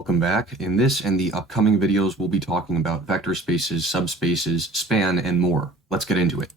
Welcome back. In this and the upcoming videos, we'll be talking about vector spaces, subspaces, span, and more. Let's get into it.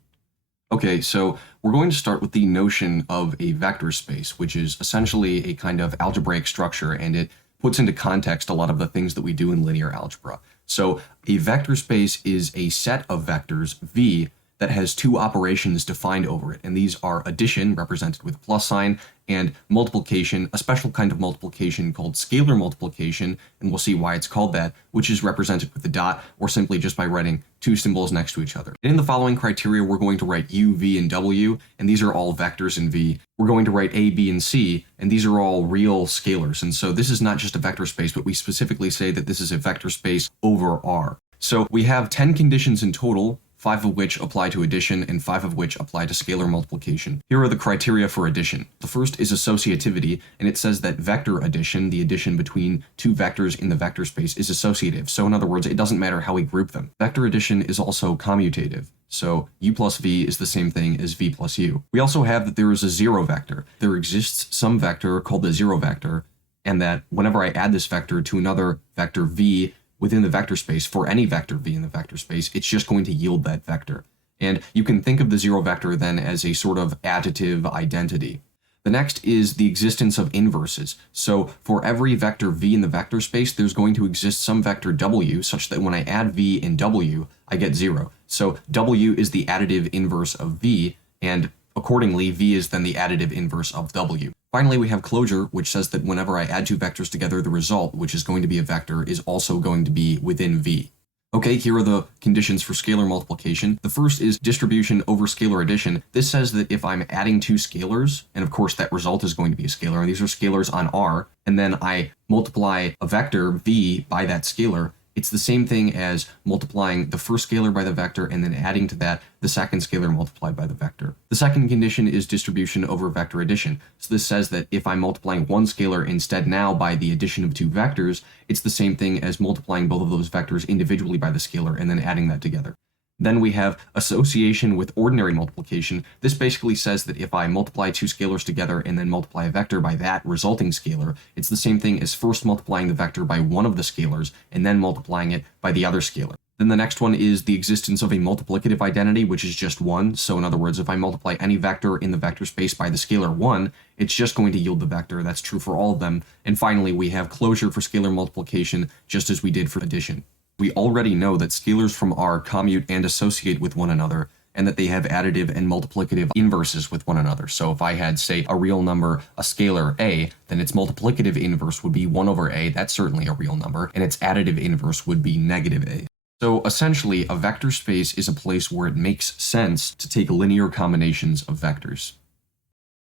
Okay, so we're going to start with the notion of a vector space, which is essentially a kind of algebraic structure, and it puts into context a lot of the things that we do in linear algebra. So a vector space is a set of vectors, V, that has two operations defined over it, and these are addition, represented with a plus sign, and multiplication, a special kind of multiplication called scalar multiplication, and we'll see why it's called that, which is represented with a dot, or simply just by writing two symbols next to each other. And in the following criteria, we're going to write U, V, and W, and these are all vectors in V. We're going to write A, B, and C, and these are all real scalars, and so this is not just a vector space, but we specifically say that this is a vector space over R. So we have 10 conditions in total, 5 of which apply to addition and 5 of which apply to scalar multiplication. Here are the criteria for addition. The first is associativity, and it says that vector addition, the addition between two vectors in the vector space, is associative. So in other words, it doesn't matter how we group them. Vector addition is also commutative. So u plus v is the same thing as v plus u. We also have that there is a zero vector. There exists some vector called the zero vector, and that whenever I add this vector to another vector v, within the vector space, for any vector v in the vector space, it's just going to yield that vector. And you can think of the zero vector then as a sort of additive identity. The next is the existence of inverses. So for every vector v in the vector space, there's going to exist some vector w such that when I add v and w, I get 0. So w is the additive inverse of v, and accordingly, v is then the additive inverse of w. Finally, we have closure, which says that whenever I add two vectors together, the result, which is going to be a vector, is also going to be within V. Okay, here are the conditions for scalar multiplication. The first is distribution over scalar addition. This says that if I'm adding two scalars, and of course that result is going to be a scalar, and these are scalars on R, and then I multiply a vector V by that scalar, it's the same thing as multiplying the first scalar by the vector and then adding to that the second scalar multiplied by the vector. The second condition is distribution over vector addition. So this says that if I'm multiplying one scalar instead now by the addition of two vectors, it's the same thing as multiplying both of those vectors individually by the scalar and then adding that together. Then we have association with ordinary multiplication. This basically says that if I multiply two scalars together and then multiply a vector by that resulting scalar, it's the same thing as first multiplying the vector by one of the scalars and then multiplying it by the other scalar. Then the next one is the existence of a multiplicative identity, which is just 1. So in other words, if I multiply any vector in the vector space by the scalar 1, it's just going to yield the vector. That's true for all of them. And finally, we have closure for scalar multiplication, just as we did for addition. We already know that scalars from R commute and associate with one another, and that they have additive and multiplicative inverses with one another. So if I had, say, a real number, a scalar a, then its multiplicative inverse would be 1 over a, that's certainly a real number, and its additive inverse would be negative a. So essentially, a vector space is a place where it makes sense to take linear combinations of vectors.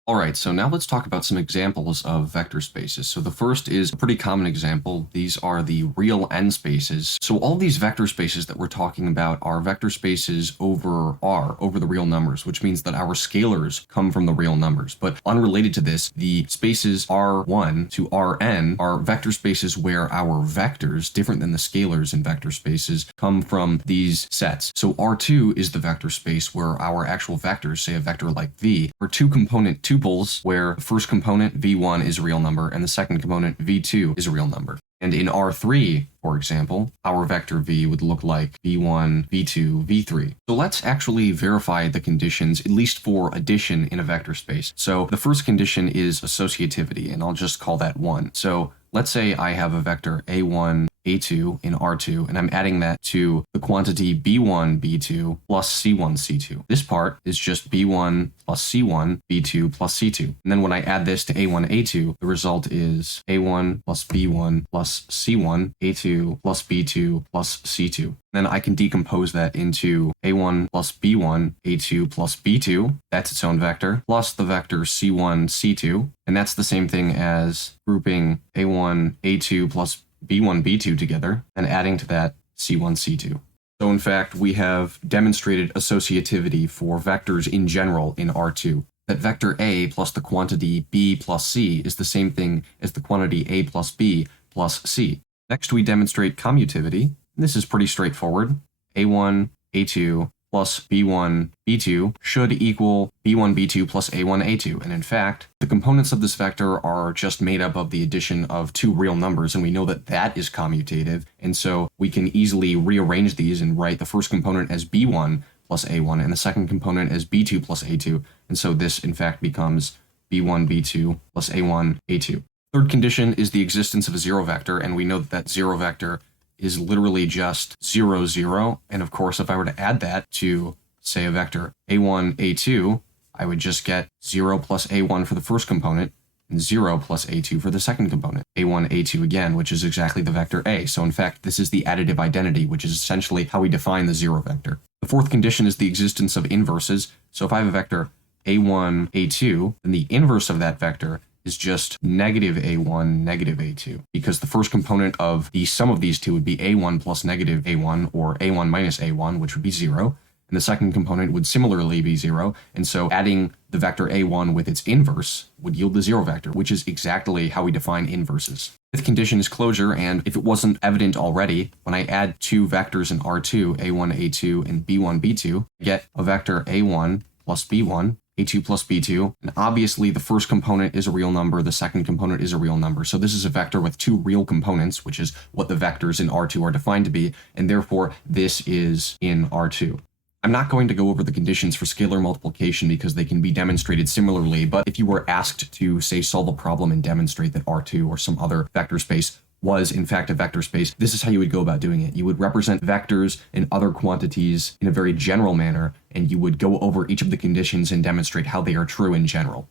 Alright, so now let's talk about some examples of vector spaces. So the first is a pretty common example. These are the real n spaces. So all these vector spaces that we're talking about are vector spaces over R, over the real numbers, which means that our scalars come from the real numbers. But unrelated to this, the spaces R1 to Rn are vector spaces where our vectors, different than the scalars in vector spaces, come from these sets. So R2 is the vector space where our actual vectors, say a vector like V, are two-component tuples where the first component, v1, is a real number, and the second component, v2, is a real number. And in R3, for example, our vector v would look like v1, v2, v3. So let's actually verify the conditions, at least for addition in a vector space. So the first condition is associativity, and I'll just call that 1. So let's say I have a vector a1, a2 in R2, and I'm adding that to the quantity b1, b2 plus c1, c2. This part is just b1 plus c1, b2 plus c2. And then when I add this to a1, a2, the result is a1 plus b1 plus c1, a2 plus b2 plus c2. Then I can decompose that into a1 plus b1, a2 plus b2, that's its own vector, plus the vector c1, c2, and that's the same thing as grouping a1, a2 plus b1, b2 together, and adding to that c1, c2. So in fact, we have demonstrated associativity for vectors in general in R2. That vector a plus the quantity b plus c is the same thing as the quantity a plus b plus c. Next, we demonstrate commutativity. This is pretty straightforward. a1, a2 plus b1, b2 should equal b1, b2 plus a1, a2. And in fact, the components of this vector are just made up of the addition of two real numbers, and we know that that is commutative. And so we can easily rearrange these and write the first component as b1 plus a1 and the second component as b2 plus a2. And so this, in fact, becomes b1, b2 plus a1, a2. Third condition is the existence of a zero vector, and we know that that zero vector is literally just 0, 0. And of course, if I were to add that to, say, a vector a1, a2, I would just get 0 plus a1 for the first component and 0 plus a2 for the second component. a1, a2 again, which is exactly the vector a. So in fact, this is the additive identity, which is essentially how we define the zero vector. The fourth condition is the existence of inverses. So if I have a vector a1, a2, then the inverse of that vector is just negative a1, negative a2, because the first component of the sum of these two would be a1 plus negative a1, or a1 minus a1, which would be 0. And the second component would similarly be 0. And so adding the vector a1 with its inverse would yield the zero vector, which is exactly how we define inverses. Fifth condition is closure, and if it wasn't evident already, when I add two vectors in R2, a1, a2, and b1, b2, I get a vector a1 plus b1, a2 plus b2, and obviously the first component is a real number, the second component is a real number. So this is a vector with two real components, which is what the vectors in R2 are defined to be, and therefore this is in R2. I'm not going to go over the conditions for scalar multiplication because they can be demonstrated similarly, but if you were asked to, say, solve a problem and demonstrate that R2 or some other vector space was in fact a vector space, this is how you would go about doing it. You would represent vectors and other quantities in a very general manner, and you would go over each of the conditions and demonstrate how they are true in general.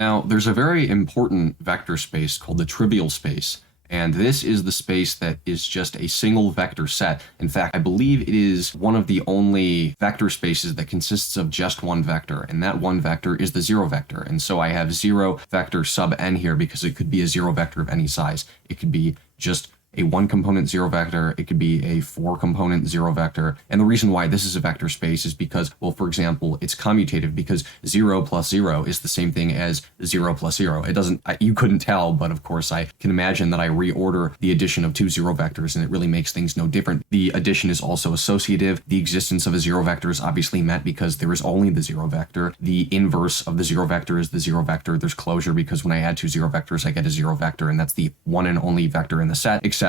Now, there's a very important vector space called the trivial space, and this is the space that is just a single vector set. In fact, I believe it is one of the only vector spaces that consists of just one vector, and that one vector is the zero vector. And so I have zero vector sub n here because it could be a zero vector of any size. It could be just a one component zero vector, it could be a four component zero vector. And the reason why this is a vector space is because, well, for example, it's commutative because 0 plus 0 is the same thing as 0 plus 0. It doesn't, you couldn't tell, but of course I can imagine that I reorder the addition of two zero vectors and it really makes things no different. The addition is also associative. The existence of a zero vector is obviously met because there is only the zero vector. The inverse of the zero vector is the zero vector. There's closure because when I add two zero vectors, I get a zero vector, and that's the one and only vector in the set, etc.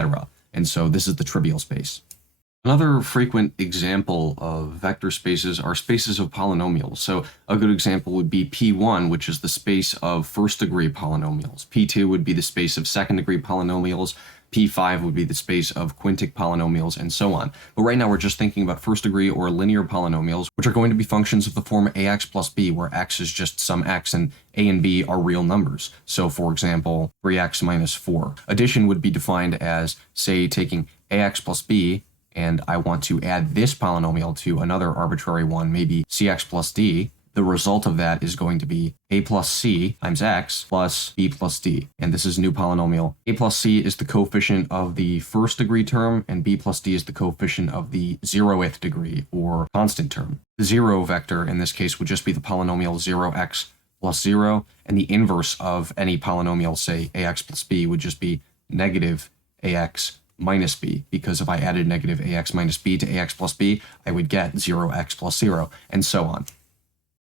And so this is the trivial space. Another frequent example of vector spaces are spaces of polynomials. So a good example would be P1, which is the space of first-degree polynomials. P2 would be the space of second-degree polynomials. P5 would be the space of quintic polynomials, and so on. But right now we're just thinking about first-degree or linear polynomials, which are going to be functions of the form ax plus b, where x is just some x and a and b are real numbers. So for example, 3x minus 4. Addition would be defined as, say, taking ax plus b, and I want to add this polynomial to another arbitrary one, maybe cx plus d. The result of that is going to be a plus c times x plus b plus d. And this is a new polynomial. A plus c is the coefficient of the first degree term, and b plus d is the coefficient of the 0th degree, or constant term. The zero vector in this case would just be the polynomial 0x plus 0, and the inverse of any polynomial, say ax plus b, would just be negative ax minus b, because if I added negative ax minus b to ax plus b, I would get 0x plus 0, and so on.